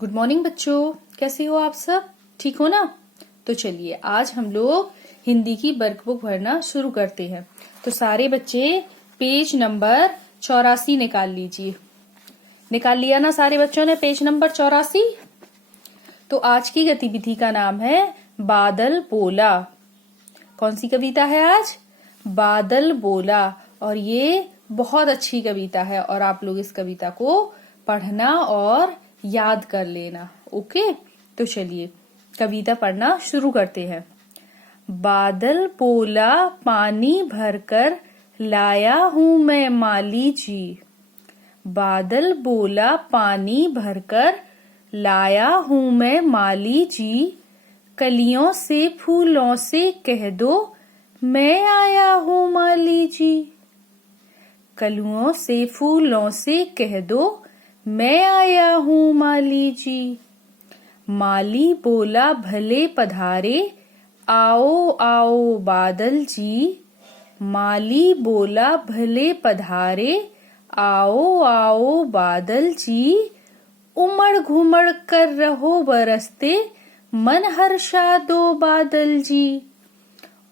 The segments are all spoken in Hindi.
गुड मॉर्निंग बच्चों, कैसे हो आप सब? ठीक हो ना? तो चलिए आज हम लोग हिंदी की वर्कबुक भरना शुरू करते हैं। तो सारे बच्चे पेज नंबर 84 निकाल लीजिए। निकाल लिया ना सारे बच्चों ने पेज नंबर 84? तो आज की गतिविधि का नाम है बादल बोला। कौन सी कविता है आज? बादल बोला। और ये बहुत अच्छी कविता है और आप लोग इस कविता को पढ़ना और याद कर लेना। ओके, तो चलिए कविता पढ़ना शुरू करते हैं। बादल बोला पानी भरकर लाया हूँ मैं माली जी। बादल बोला पानी भरकर लाया हूँ मैं माली जी। कलियों से फूलों से कह दो मैं आया हूँ माली जी। कलियों से फूलों से कह दो मैं आया हूँ माली जी। माली बोला भले पधारे आओ आओ बादल जी। माली बोला भले पधारे आओ आओ बादल जी। उमड़ घुमड़ कर रहो बरसते मन हर्षा दो बादल जी।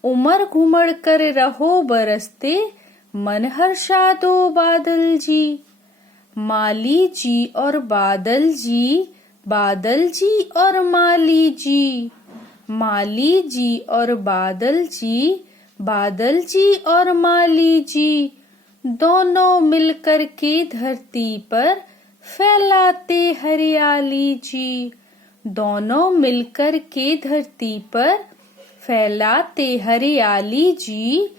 उमड़ घुमड़ कर रहो बरसते मन हर्षा दो बादल जी। माली जी और बादल जी, बादल जी और माली जी। माली जी और बादल जी, बादल जी और माली जी। दोनों मिलकर के धरती पर फैलाते हरियाली जी। दोनों मिलकर के धरती पर फैलाते हरियाली जी।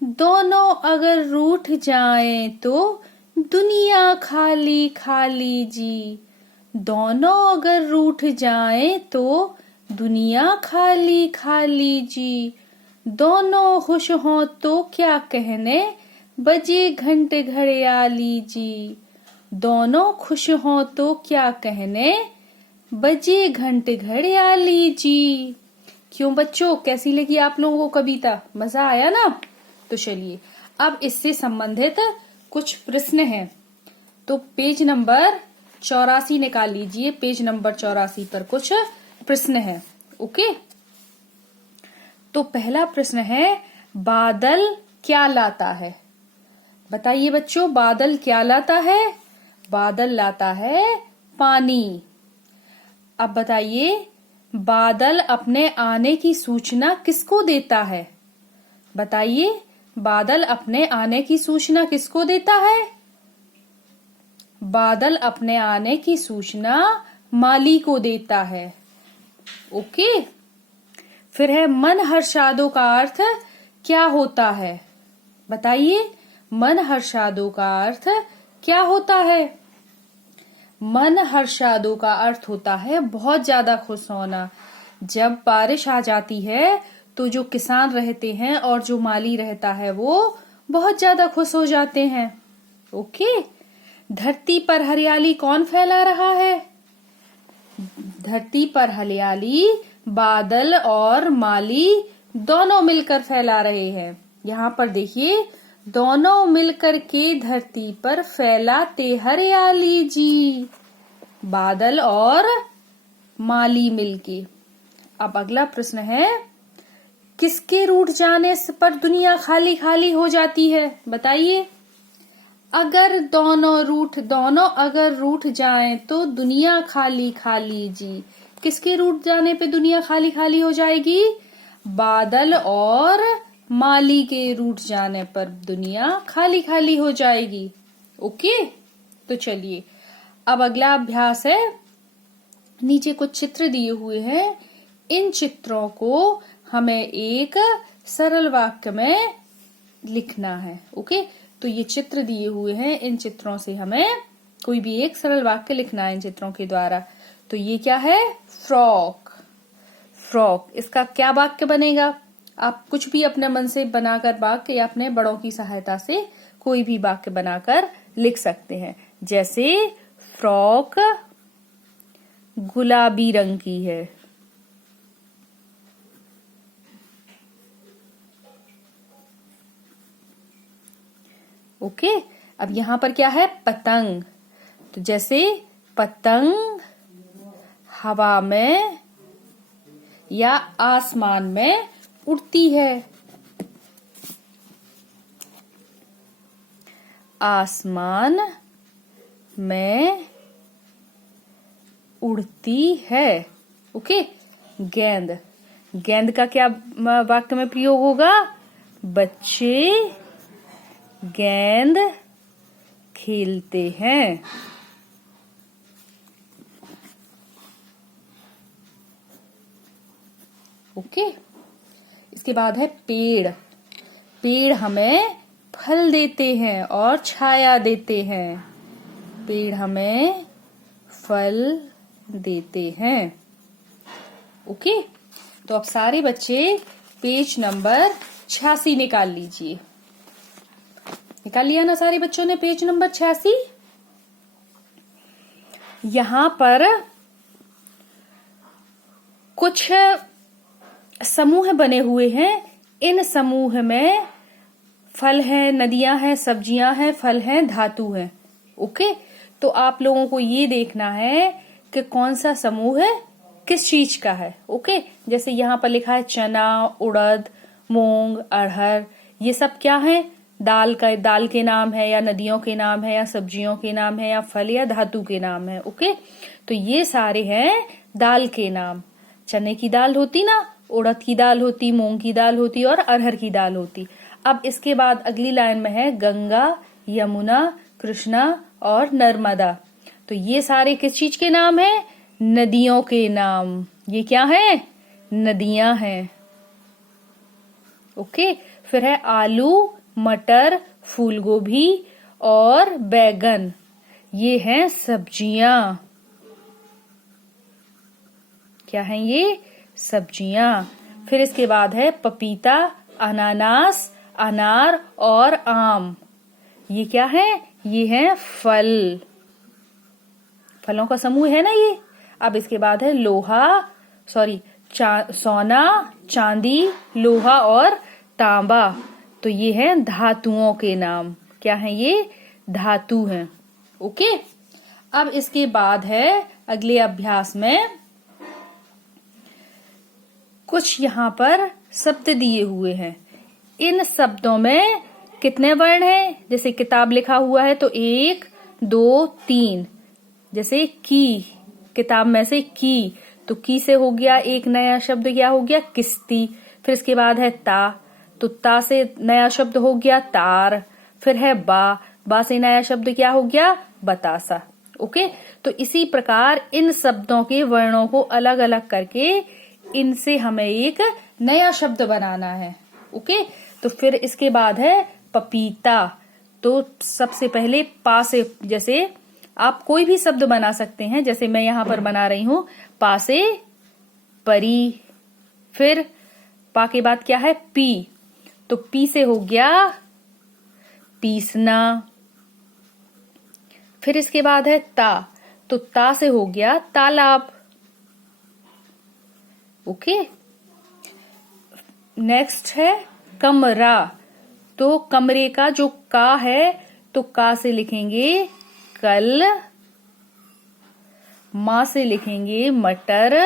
दोनों अगर रूठ जाएं तो दुनिया खाली खाली जी। दोनों अगर रूठ जाएं तो दुनिया खाली खाली जी। दोनों खुश हों तो क्या कहने बजे घंटे घड़ियाली जी। दोनों खुश हों तो क्या कहने बजे घंटे घड़ियाली जी। क्यों बच्चों, कैसी लगी आप लोगों को कविता? मजा आया ना? तो चलिए अब इससे संबंधित कुछ प्रश्न हैं। तो पेज नंबर 84 निकाल लीजिए। पेज नंबर 84 पर कुछ प्रश्न हैं। ओके, तो पहला प्रश्न है बादल क्या लाता है? बताइए बच्चों, बादल क्या लाता है? बादल लाता है पानी। अब बताइए बादल अपने आने की सूचना किसको देता है? बताइए बादल अपने आने की सूचना किसको देता है? बादल अपने आने की सूचना माली को देता है। ओके, फिर है मन हर्षादो का अर्थ क्या होता है? बताइए मन हर्षादो का अर्थ क्या होता है? मन हर्षादो का अर्थ होता है बहुत ज्यादा खुश होना। जब बारिश आ जाती है तो जो किसान रहते हैं और जो माली रहता है वो बहुत ज्यादा खुश हो जाते हैं। ओके, धरती पर हरियाली कौन फैला रहा है? धरती पर हरियाली बादल और माली दोनों मिलकर फैला रहे हैं। यहाँ पर देखिए, दोनों मिलकर के धरती पर फैलाते हरियाली जी। बादल और माली मिलके। अब अगला प्रश्न है किसके रूठ जाने पर दुनिया खाली खाली हो जाती है? बताइए। दोनों अगर रूठ जाएं तो दुनिया खाली खाली जी। किसके रूठ जाने पे दुनिया खाली खाली हो जाएगी? बादल और माली के रूठ जाने पर दुनिया खाली खाली हो जाएगी। ओके, तो चलिए अब अगला अभ्यास है। नीचे कुछ चित्र दिए हुए हैं। इन चित्रों को हमें एक सरल वाक्य में लिखना है। ओके, तो ये चित्र दिए हुए हैं। इन चित्रों से हमें कोई भी एक सरल वाक्य लिखना है इन चित्रों के द्वारा। तो ये क्या है? फ्रॉक। फ्रॉक, इसका क्या वाक्य बनेगा? आप कुछ भी अपने मन से बनाकर वाक्य या अपने बड़ों की सहायता से कोई भी वाक्य बनाकर लिख सकते हैं। जैसे फ्रॉक गुलाबी रंग की है। ओके, अब यहाँ पर क्या है? पतंग। तो जैसे पतंग हवा में या आसमान में उड़ती है। आसमान में उड़ती है। ओके, गेंद। गेंद का क्या वाक्य में प्रयोग होगा? बच्चे गेंद खेलते हैं। ओके, इसके बाद है पेड़। पेड़ हमें फल देते हैं और छाया देते हैं। पेड़ हमें फल देते हैं। ओके, तो अब सारे बच्चे पेज नंबर 86 निकाल लीजिए। निकाल लिया ना सारे बच्चों ने पेज नंबर 86? यहां पर कुछ समूह बने हुए हैं। इन समूह में फल है, नदियां हैं, सब्जियां हैं, फल हैं, धातु हैं। ओके, तो आप लोगों को ये देखना है कि कौन सा समूह है किस चीज का है। ओके, जैसे यहाँ पर लिखा है चना, उड़द, मूंग, अरहर, ये सब क्या है? दाल के नाम है, या नदियों के नाम है, या सब्जियों के नाम है, या फल या धातु के नाम है। ओके, तो ये सारे हैं दाल के नाम। चने की दाल होती ना, उड़द की दाल होती, मूंग की दाल होती और अरहर की दाल होती। अब इसके बाद अगली लाइन में है गंगा, यमुना, कृष्णा और नर्मदा। तो ये सारे किस चीज के नाम है? नदियों के नाम। ये क्या है? नदियां हैं। ओके, फिर है आलू, मटर, फूलगोभी और बैगन। ये हैं सब्जियां। क्या हैं ये? सब्जियां। फिर इसके बाद है पपीता, अनानास, अनार और आम। ये क्या है? ये है फल। फलों का समूह है ना ये। अब इसके बाद है सोना, चांदी, लोहा और तांबा। तो ये हैं धातुओं के नाम। क्या हैं ये? धातु हैं। ओके, अब इसके बाद है अगले अभ्यास में कुछ यहाँ पर शब्द दिए हुए हैं। इन शब्दों में कितने वर्ण हैं? जैसे किताब लिखा हुआ है तो 1, 2, 3। जैसे की, किताब में से की, तो की से हो गया एक नया शब्द, क्या हो गया? किस्ती। फिर इसके बाद है ता, तो ता से नया शब्द हो गया तार। फिर है बा से नया शब्द क्या हो गया? बतासा। ओके, तो इसी प्रकार इन शब्दों के वर्णों को अलग अलग करके इनसे हमें एक नया शब्द बनाना है। ओके, तो फिर इसके बाद है पपीता। तो सबसे पहले पा से, जैसे आप कोई भी शब्द बना सकते हैं, जैसे मैं यहाँ पर बना रही हूं पा से परी। फिर पा के बाद क्या है? पी, तो पी से हो गया पीसना। फिर इसके बाद है ता, तो ता से हो गया तालाब। ओके, नेक्स्ट है कमरा। तो कमरे का जो का है, तो का से लिखेंगे कल, मां से लिखेंगे मटर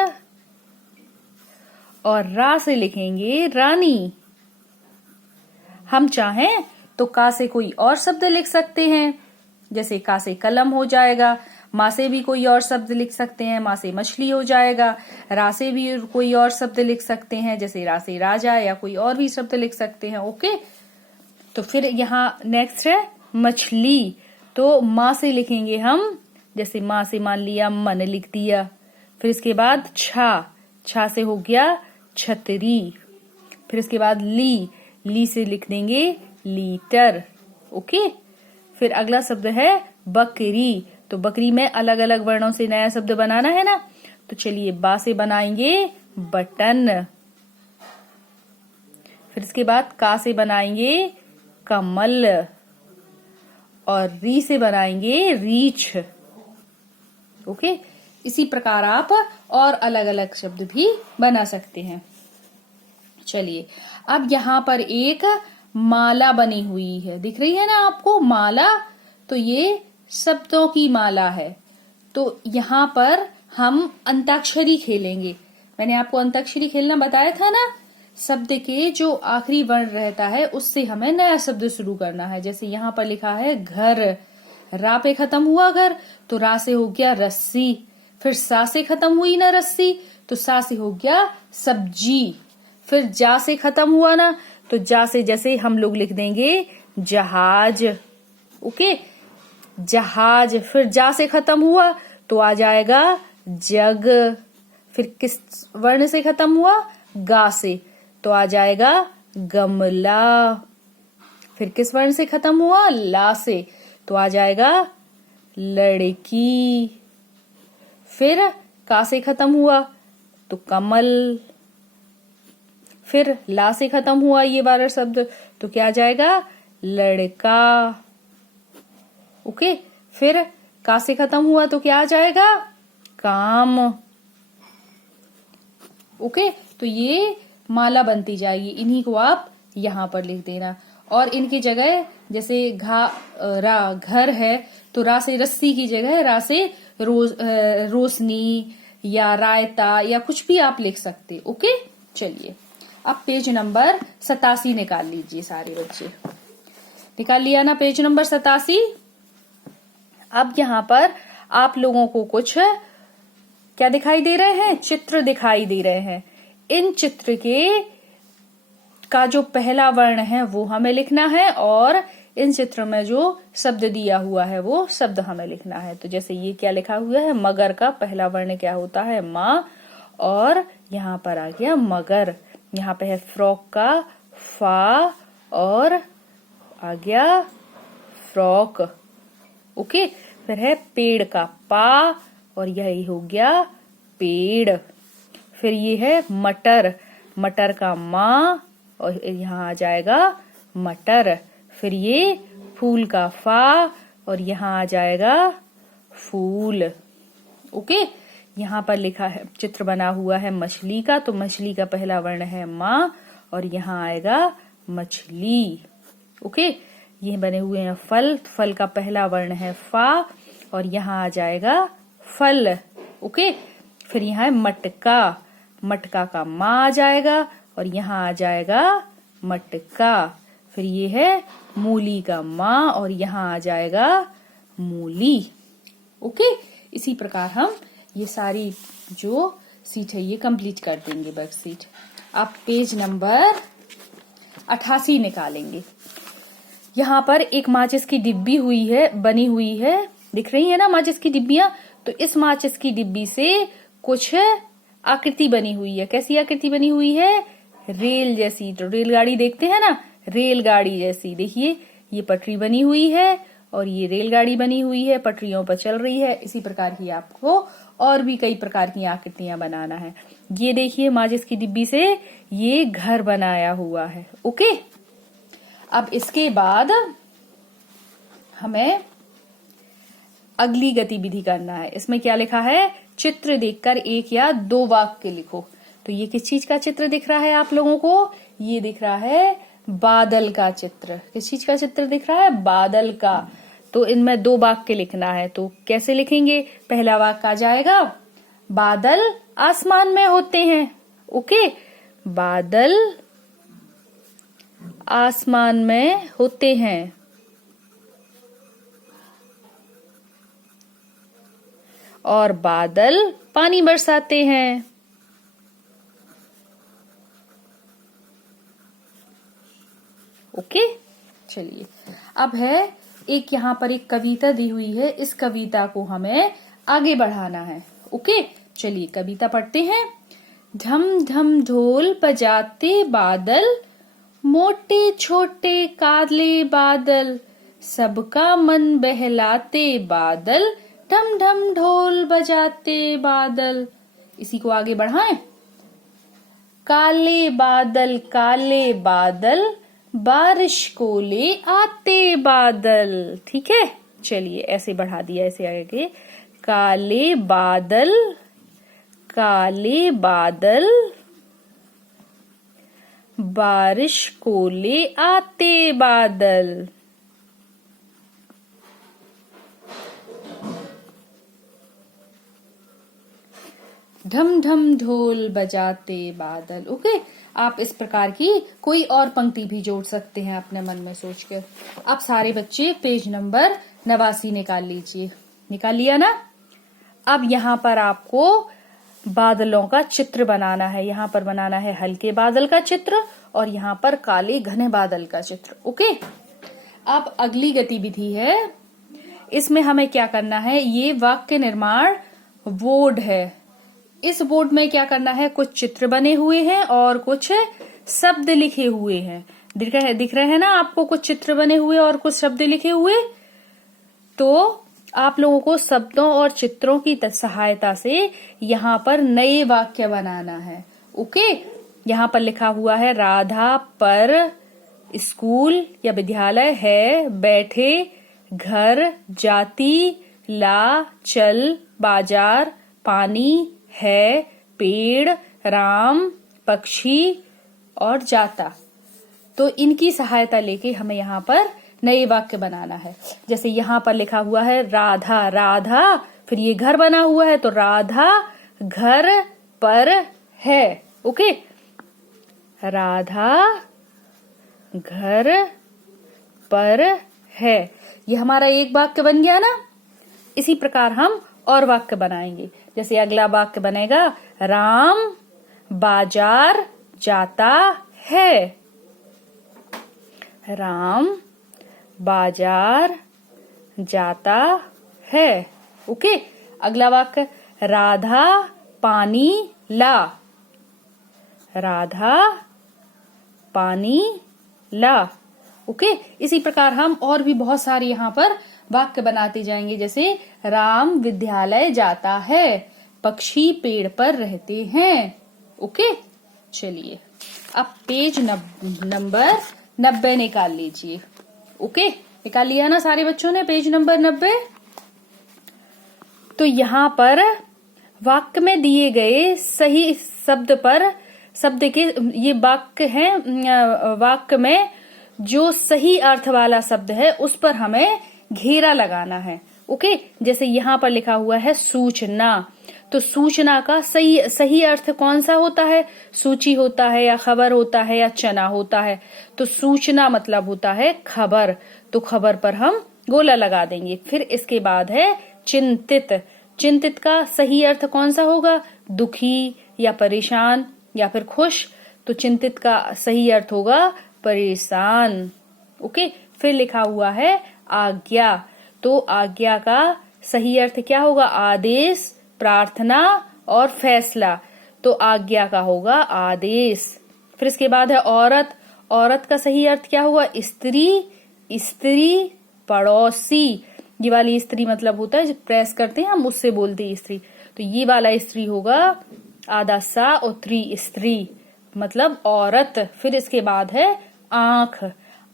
और रा से लिखेंगे रानी। हम चाहें तो का से कोई और शब्द लिख सकते हैं, जैसे का से कलम हो जाएगा। माँ से भी कोई और शब्द लिख सकते हैं, माँ से मछली हो जाएगा। रा से भी कोई और शब्द लिख सकते हैं, जैसे रा से राजा, या कोई और भी शब्द लिख सकते हैं। ओके, तो फिर यहाँ नेक्स्ट है मछली। तो माँ से लिखेंगे हम, जैसे माँ से मान लिया मन लिख दिया। फिर इसके बाद छा से हो गया छतरी। फिर इसके बाद ली से लिख देंगे लीटर। ओके, फिर अगला शब्द है बकरी। तो बकरी में अलग अलग वर्णों से नया शब्द बनाना है ना, तो चलिए बा से बनाएंगे बटन। फिर इसके बाद का से बनाएंगे कमल और री से बनाएंगे रीछ। ओके, इसी प्रकार आप और अलग अलग शब्द भी बना सकते हैं। चलिए, अब यहाँ पर एक माला बनी हुई है, दिख रही है ना आपको माला? तो ये शब्दों की माला है। तो यहाँ पर हम अंताक्षरी खेलेंगे। मैंने आपको अंताक्षरी खेलना बताया था ना। शब्द के जो आखिरी वर्ण रहता है उससे हमें नया शब्द शुरू करना है। जैसे यहाँ पर लिखा है घर, रा पे खत्म हुआ घर, तो रा से हो गया रस्सी। फिर सा से खत्म हुई ना रस्सी, तो सा से हो गया सब्जी। फिर जा से खत्म हुआ ना, तो जा से जैसे हम लोग लिख देंगे जहाज। ओके, जहाज। फिर जा से खत्म हुआ तो आ जाएगा जग। फिर किस वर्ण से खत्म हुआ? गा से, तो आ जाएगा गमला। फिर किस वर्ण से खत्म हुआ? ला से, तो आ जाएगा लड़की। फिर का से खत्म हुआ तो कमल। फिर ला से खत्म हुआ ये वाला शब्द, तो क्या आ जाएगा? लड़का। ओके, फिर का से खत्म हुआ तो क्या आ जाएगा? काम। ओके, तो ये माला बनती जाएगी। इन्हीं को आप यहाँ पर लिख देना। और इनकी जगह जैसे रा घर है, तो रा से रस्सी की जगह रा से रोशनी या रायता या कुछ भी आप लिख सकते। ओके, चलिए अब पेज नंबर 87 निकाल लीजिए सारे बच्चे। निकाल लिया ना पेज नंबर 87। अब यहाँ पर आप लोगों को कुछ क्या दिखाई दे रहे हैं? चित्र दिखाई दे रहे हैं। इन चित्र का जो पहला वर्ण है वो हमें लिखना है, और इन चित्र में जो शब्द दिया हुआ है वो शब्द हमें लिखना है। तो जैसे ये क्या लिखा हुआ है? मगर का पहला वर्ण क्या होता है? माँ। और यहाँ पर आ गया मगर। यहाँ पे है फ्रॉक का फा, और आ गया फ्रॉक। ओके, फिर है पेड़ का पा, और यही हो गया पेड़। फिर ये है मटर, मटर का माँ, और यहाँ आ जाएगा मटर। फिर ये फूल का फा, और यहाँ आ जाएगा फूल। ओके, यहाँ पर लिखा है, चित्र बना हुआ है मछली का, तो मछली का पहला वर्ण है माँ, और यहाँ आएगा मछली। ओके, ये बने हुए हैं फल, फल का पहला वर्ण है फा, और यहाँ आ जाएगा फल। ओके, फिर यहाँ है मटका, मटका का माँ आ जाएगा, और यहाँ आ जाएगा मटका। फिर ये है मूली का माँ, और यहाँ आ जाएगा मूली। ओके, इसी प्रकार हम ये सारी जो सीट है ये कंप्लीट कर देंगे वर्कशीट। अब पेज नंबर 88 निकालेंगे। यहाँ पर एक माचिस की डिब्बी बनी हुई है, दिख रही है ना माचिस की डिब्बियां। तो इस माचिस की डिब्बी से कुछ आकृति बनी हुई है। कैसी आकृति बनी हुई है? रेल जैसी। तो रेलगाड़ी देखते हैं ना, रेलगाड़ी जैसी। देखिए ये पटरी बनी हुई है, और ये रेलगाड़ी बनी हुई है, पटरियों पर चल रही है। इसी प्रकार की आपको और भी कई प्रकार की आकृतियां बनाना है। ये देखिए माचिस की डिब्बी से ये घर बनाया हुआ है। ओके, अब इसके बाद हमें अगली गतिविधि करना है। इसमें क्या लिखा है? चित्र देखकर एक या दो वाक्य लिखो। तो ये किस चीज का चित्र दिख रहा है आप लोगों को? ये दिख रहा है बादल का चित्र। किस चीज का चित्र दिख रहा है? बादल का। तो इनमें दो वाक्य लिखना है। तो कैसे लिखेंगे? पहला वाक्य आ जाएगा बादल आसमान में होते हैं। ओके, बादल आसमान में होते हैं। और बादल पानी बरसाते हैं। ओके, चलिए अब है एक यहाँ पर एक कविता दी हुई है। इस कविता को हमें आगे बढ़ाना है। ओके, चलिए कविता पढ़ते हैं। ढम ढम ढोल बजाते बादल, मोटे छोटे काले बादल, सबका मन बहलाते बादल, ढम ढम ढोल बजाते बादल। इसी को आगे बढ़ाएं। काले बादल, बारिश को ले आते बादल। ठीक है, चलिए ऐसे बढ़ा दिया, ऐसे आगे। काले बादल, बारिश को ले आते बादल। ढम ढम ढोल बजाते बादल। ओके, आप इस प्रकार की कोई और पंक्ति भी जोड़ सकते हैं अपने मन में सोचकर। आप सारे बच्चे पेज नंबर 89 निकाल लीजिए। निकाल लिया ना? अब यहाँ पर आपको बादलों का चित्र बनाना है। यहाँ पर बनाना है हल्के बादल का चित्र और यहाँ पर काले घने बादल का चित्र। ओके, अब अगली गतिविधि है, इसमें हमें क्या करना है, ये वाक्य निर्माण बोर्ड है। इस बोर्ड में क्या करना है, कुछ चित्र बने हुए हैं और कुछ शब्द लिखे हुए हैं। दिख रहे हैं ना आपको, कुछ चित्र बने हुए और कुछ शब्द लिखे हुए। तो आप लोगों को शब्दों और चित्रों की सहायता से यहाँ पर नए वाक्य बनाना है। ओके, यहाँ पर लिखा हुआ है राधा पर स्कूल या विद्यालय है, बैठे घर, जाती, ला, चल, बाजार, पानी है, पेड़, राम, पक्षी और जाता। तो इनकी सहायता लेके हमें यहाँ पर नए वाक्य बनाना है। जैसे यहाँ पर लिखा हुआ है राधा, राधा, फिर ये घर बना हुआ है तो राधा घर पर है। ओके, राधा घर पर है, ये हमारा एक वाक्य बन गया ना। इसी प्रकार हम और वाक्य बनाएंगे। जैसे अगला वाक्य बनेगा राम बाजार जाता है। राम बाजार जाता है। ओके, अगला वाक्य राधा पानी ला। राधा पानी ला। ओके, इसी प्रकार हम और भी बहुत सारे यहाँ पर वाक्य बनाते जाएंगे। जैसे राम विद्यालय जाता है, पक्षी पेड़ पर रहते हैं। ओके, चलिए अब पेज नंबर 90 निकाल लीजिए। ओके, निकाल लिया ना सारे बच्चों ने पेज नंबर 90। तो यहाँ पर वाक्य में दिए गए सही शब्द के ये वाक्य हैं। वाक्य में जो सही अर्थ वाला शब्द है उस पर हमें घेरा लगाना है। ओके, जैसे यहाँ पर लिखा हुआ है सूचना, तो सूचना का सही अर्थ कौन सा होता है? सूची होता है या खबर होता है या चना होता है? तो सूचना मतलब होता है खबर, तो खबर पर हम गोला लगा देंगे। फिर इसके बाद है चिंतित। चिंतित का सही अर्थ कौन सा होगा? दुखी या परेशान या फिर खुश, तो चिंतित का सही अर्थ होगा परेशान। ओके, फिर लिखा हुआ है आज्ञा, तो आज्ञा का सही अर्थ क्या होगा? आदेश, प्रार्थना और फैसला, तो आज्ञा का होगा आदेश। फिर इसके बाद है औरत। औरत का सही अर्थ क्या होगा? स्त्री, स्त्री, पड़ोसी। ये वाली स्त्री मतलब होता है जब प्रेस करते हैं हम उससे बोलते हैं स्त्री, तो ये वाला स्त्री होगा आधा सा और त्री, स्त्री मतलब औरत। फिर इसके बाद है आंख।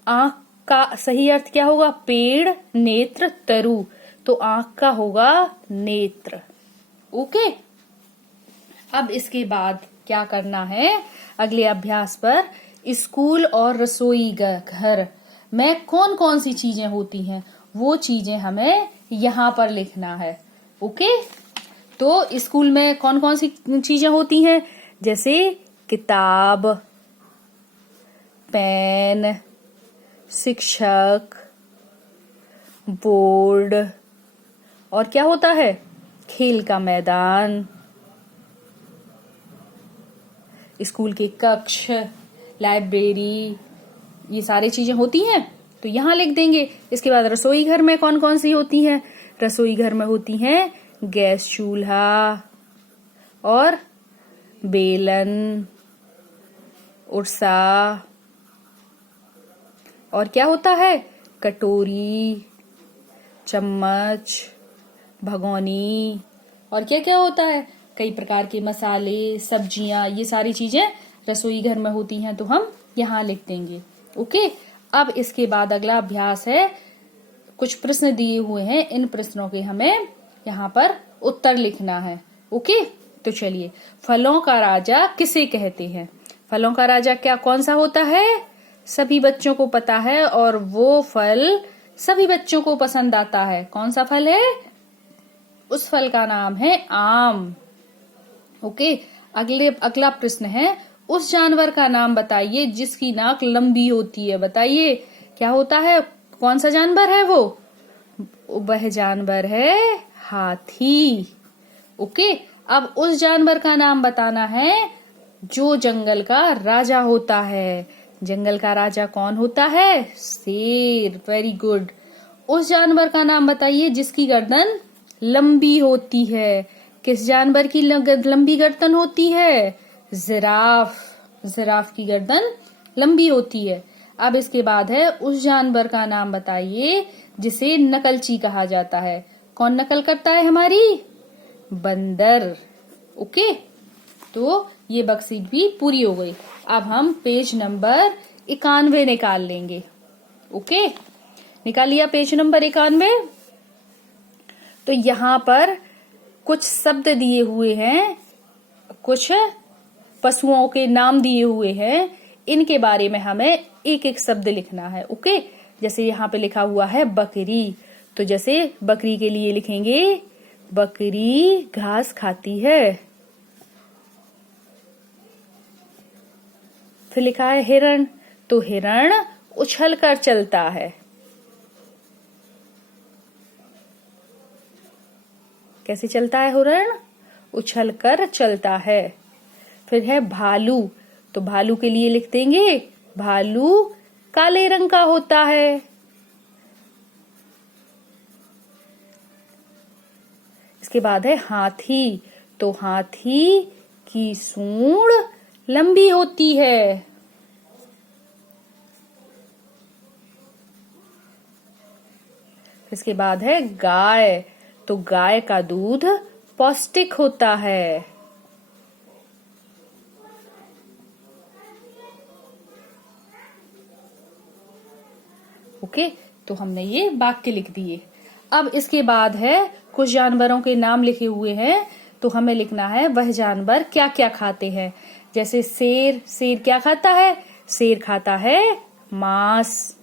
आंख का सही अर्थ क्या होगा? पेड़, नेत्र, तरु, तो आंख का होगा नेत्र। ओके, अब इसके बाद क्या करना है? अगले अभ्यास पर स्कूल और रसोई घर में कौन कौन सी चीजें होती हैं वो चीजें हमें यहाँ पर लिखना है। ओके, तो स्कूल में कौन कौन सी चीजें होती हैं? जैसे किताब, पेन, शिक्षक, बोर्ड, और क्या होता है? खेल का मैदान, स्कूल के कक्ष, लाइब्रेरी, ये सारी चीजें होती हैं तो यहाँ लिख देंगे। इसके बाद रसोई घर में कौन कौन सी होती हैं? रसोई घर में होती हैं गैस चूल्हा और बेलन, उर्सा, और क्या होता है? कटोरी, चम्मच, भगोनी, और क्या क्या होता है? कई प्रकार के मसाले, सब्जियां, ये सारी चीजें रसोई घर में होती हैं तो हम यहाँ लिख देंगे। ओके, अब इसके बाद अगला अभ्यास है, कुछ प्रश्न दिए हुए हैं, इन प्रश्नों के हमें यहाँ पर उत्तर लिखना है। ओके, तो चलिए, फलों का राजा किसे कहते हैं? फलों का राजा क्या कौन सा होता है? सभी बच्चों को पता है और वो फल सभी बच्चों को पसंद आता है। कौन सा फल है? उस फल का नाम है आम। ओके, अगला प्रश्न है, उस जानवर का नाम बताइए जिसकी नाक लंबी होती है। बताइए क्या होता है, कौन सा जानवर है वो? वह जानवर है हाथी। ओके, अब उस जानवर का नाम बताना है जो जंगल का राजा होता है। जंगल का राजा कौन होता है? शेर। Very good. उस जानवर का नाम बताइए जिसकी गर्दन लंबी होती है। किस जानवर की लंबी गर्दन होती है? जिराफ। जिराफ की गर्दन लंबी होती है। अब इसके बाद है, उस जानवर का नाम बताइए जिसे नकलची कहा जाता है। कौन नकल करता है हमारी? बंदर। ओके, तो ये वर्कशीट भी पूरी हो गई। अब हम पेज नंबर 91 निकाल लेंगे। ओके, निकाल लिया पेज नंबर 91। तो यहाँ पर कुछ शब्द दिए हुए हैं, कुछ पशुओं के नाम दिए हुए हैं, इनके बारे में हमें एक एक शब्द लिखना है। ओके, जैसे यहाँ पे लिखा हुआ है बकरी, तो जैसे बकरी के लिए लिखेंगे बकरी घास खाती है। फिर लिखा है हिरण, तो हिरण उछल कर चलता है। कैसे चलता है हिरण? उछल कर चलता है। फिर है भालू, तो भालू के लिए लिख देंगे भालू काले रंग का होता है। इसके बाद है हाथी, तो हाथी की सूंड लंबी होती है। इसके बाद है गाय, तो गाय का दूध पौष्टिक होता है। ओके, तो हमने ये वाक्य लिख दिए। अब इसके बाद है, कुछ जानवरों के नाम लिखे हुए हैं, तो हमें लिखना है वह जानवर क्या क्या खाते हैं। जैसे शेर, शेर क्या खाता है? शेर खाता है मांस।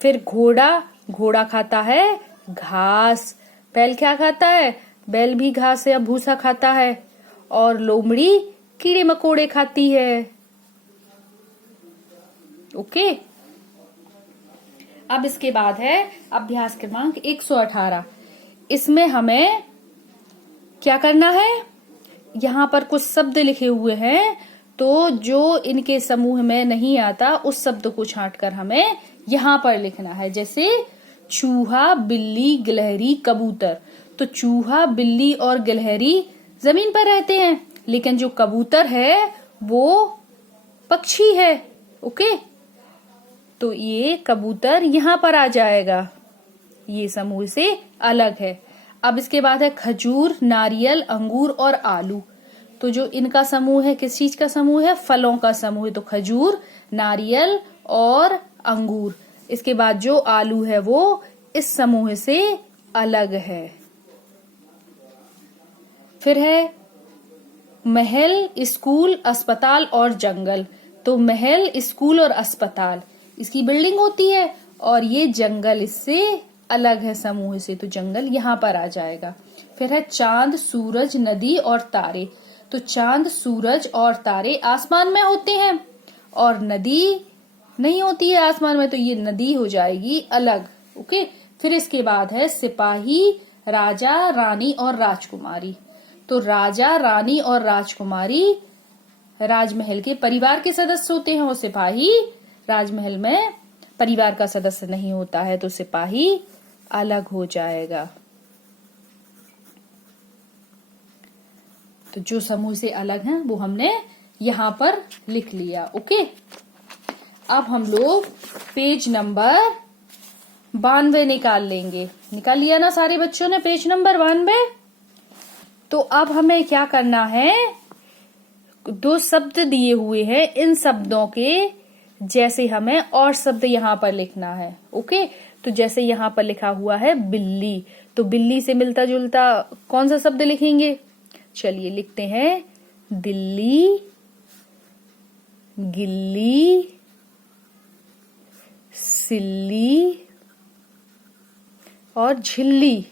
फिर घोड़ा, घोड़ा खाता है घास। बैल क्या खाता है? बैल भी घास या भूसा खाता है। और लोमड़ी कीड़े मकोड़े खाती है। ओके, अब इसके बाद है अभ्यास क्रमांक 118। इसमें हमें क्या करना है, यहाँ पर कुछ शब्द लिखे हुए हैं, तो जो इनके समूह में नहीं आता उस शब्द को छांटकर हमें यहाँ पर लिखना है। जैसे चूहा, बिल्ली, गिलहरी, कबूतर। तो चूहा, बिल्ली और गिलहरी जमीन पर रहते हैं, लेकिन जो कबूतर है वो पक्षी है। ओके, तो ये कबूतर यहाँ पर आ जाएगा, ये समूह से अलग है। अब इसके बाद है खजूर, नारियल, अंगूर और आलू। तो जो इनका समूह है, किस चीज का समूह है? फलों का समूह है। तो खजूर, नारियल और अंगूर। इसके बाद जो आलू है वो इस समूह से अलग है। फिर है महल, स्कूल, अस्पताल और जंगल। तो महल, स्कूल और अस्पताल इसकी बिल्डिंग होती है, और ये जंगल इससे अलग है समूह से, तो जंगल यहाँ पर आ जाएगा। फिर है चांद, सूरज, नदी और तारे। तो चांद, सूरज और तारे आसमान में होते हैं, और नदी नहीं होती है आसमान में, तो ये नदी हो जाएगी अलग। ओके, फिर इसके बाद है सिपाही, राजा, रानी और राजकुमारी। तो राजा, रानी और राजकुमारी राजमहल के परिवार के सदस्य होते हैं, और सिपाही राजमहल में परिवार का सदस्य नहीं होता है, तो सिपाही अलग हो जाएगा। तो जो समूह से अलग हैं वो हमने यहाँ पर लिख लिया। ओके, अब हम लोग पेज नंबर 92 निकाल लेंगे। निकाल लिया ना सारे बच्चों ने पेज नंबर 92? तो अब हमें क्या करना है, दो शब्द दिए हुए हैं, इन शब्दों के जैसे हमें और शब्द यहाँ पर लिखना है। ओके, तो जैसे यहाँ पर लिखा हुआ है बिल्ली, तो बिल्ली से मिलता जुलता कौन सा शब्द लिखेंगे? चलिए लिखते हैं दिल्ली, गिल्ली, सिल्ली और झिल्ली।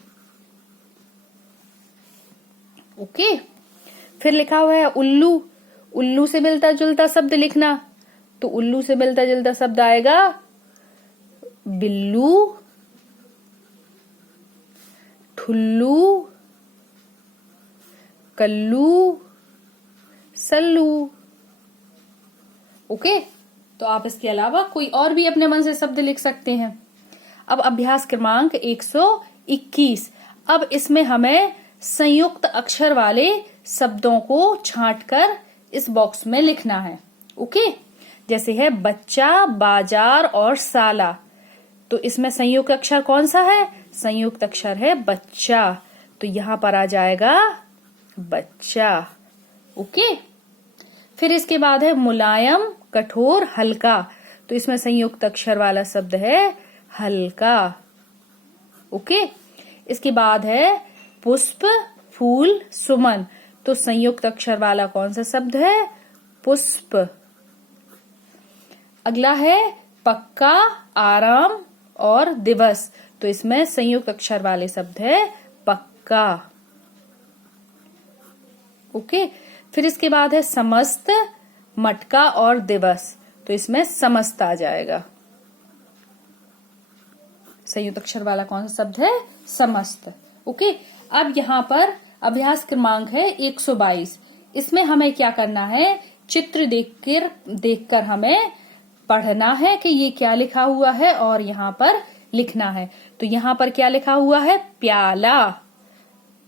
ओके, फिर लिखा हुआ है उल्लू। उल्लू से मिलता जुलता शब्द लिखना, तो उल्लू से मिलता जुलता शब्द आएगा बिल्लू, ठुल्लू, कल्लू, सल्लू। ओके, तो आप इसके अलावा कोई और भी अपने मन से शब्द लिख सकते हैं। अब अभ्यास क्रमांक 121। अब इसमें हमें संयुक्त अक्षर वाले शब्दों को छांटकर इस बॉक्स में लिखना है। ओके, जैसे है बच्चा, बाजार और साला। तो इसमें संयुक्त अक्षर कौन सा है? संयुक्त अक्षर है बच्चा, तो यहां पर आ जाएगा बच्चा। ओके, फिर इसके बाद है मुलायम, कठोर, हल्का। तो इसमें संयुक्त अक्षर वाला शब्द है हल्का। ओके, इसके बाद है पुष्प, फूल, सुमन। तो संयुक्त अक्षर वाला कौन सा शब्द है? पुष्प। अगला है पक्का, आराम और दिवस। तो इसमें संयुक्त अक्षर वाले शब्द है पक्का। ओके, फिर इसके बाद है समस्त, मटका और दिवस। तो इसमें समस्त आ जाएगा। संयुक्त अक्षर वाला कौन सा शब्द है? समस्त। ओके, अब यहाँ पर अभ्यास क्रमांक है 122। इसमें हमें क्या करना है? चित्र देखकर हमें पढ़ना है कि ये क्या लिखा हुआ है और यहाँ पर लिखना है। तो यहाँ पर क्या लिखा हुआ है? प्याला।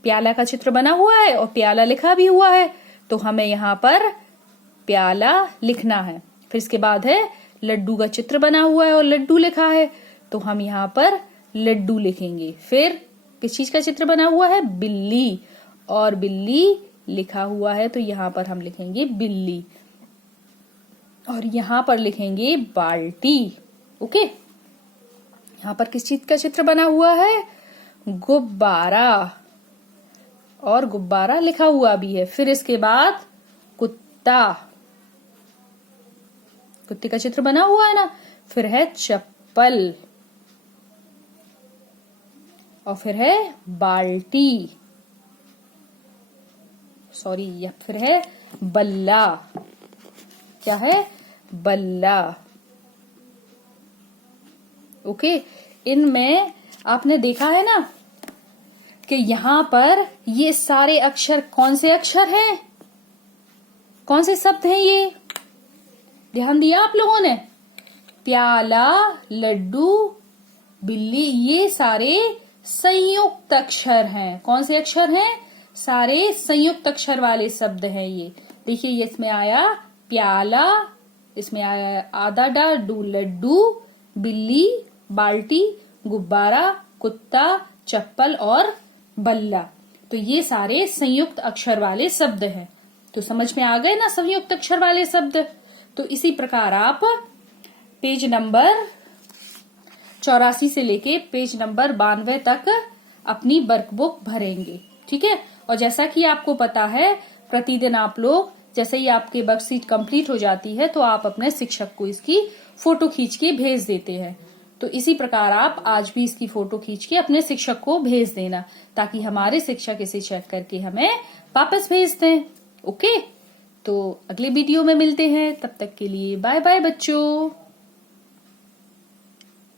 प्याला का चित्र बना हुआ है और प्याला लिखा भी हुआ है, तो हमें यहाँ पर प्याला लिखना है। फिर इसके बाद है लड्डू का चित्र बना हुआ है और लड्डू लिखा है, तो हम यहाँ पर लड्डू लिखेंगे। फिर किस चीज का चित्र बना हुआ है? बिल्ली, और बिल्ली लिखा हुआ है, तो यहाँ पर हम लिखेंगे बिल्ली। और यहाँ पर लिखेंगे बाल्टी। ओके, यहाँ पर किस चीज का चित्र बना हुआ है? गुब्बारा, और गुब्बारा लिखा हुआ भी है। फिर इसके बाद कुत्ता, कुत्ते का चित्र बना हुआ है ना। फिर है चप्पल, और फिर है बाल्टी, सॉरी, या फिर है बल्ला। क्या है? बल्ला। ओके, इनमें आपने देखा है ना कि यहाँ पर ये सारे अक्षर कौन से अक्षर हैं? कौन से शब्द हैं ये? ध्यान दिया आप लोगों ने? प्याला, लड्डू, बिल्ली, ये सारे संयुक्त अक्षर हैं। कौन से अक्षर हैं? सारे संयुक्त अक्षर वाले शब्द हैं ये। देखिए, ये इसमें आया प्याला, इसमें आया आधा डू, लड्डू, बिल्ली, बाल्टी, गुब्बारा, कुत्ता, चप्पल और बल्ला। तो ये सारे संयुक्त अक्षर वाले शब्द हैं। तो समझ में आ गए ना संयुक्त अक्षर वाले शब्द? तो इसी प्रकार आप पेज नंबर 84 से लेके पेज नंबर 92 तक अपनी वर्कबुक भरेंगे। ठीक है, और जैसा कि आपको पता है, प्रतिदिन आप लोग जैसे ही आपके वर्कशीट कंप्लीट हो जाती है तो आप अपने शिक्षक को इसकी फोटो खींच के भेज देते हैं। तो इसी प्रकार आप आज भी इसकी फोटो खींच के अपने शिक्षक को भेज देना, ताकि हमारे शिक्षक इसे चेक करके हमें वापस भेज दें। ओके, तो अगले वीडियो में मिलते हैं, तब तक के लिए बाय बाय बच्चों।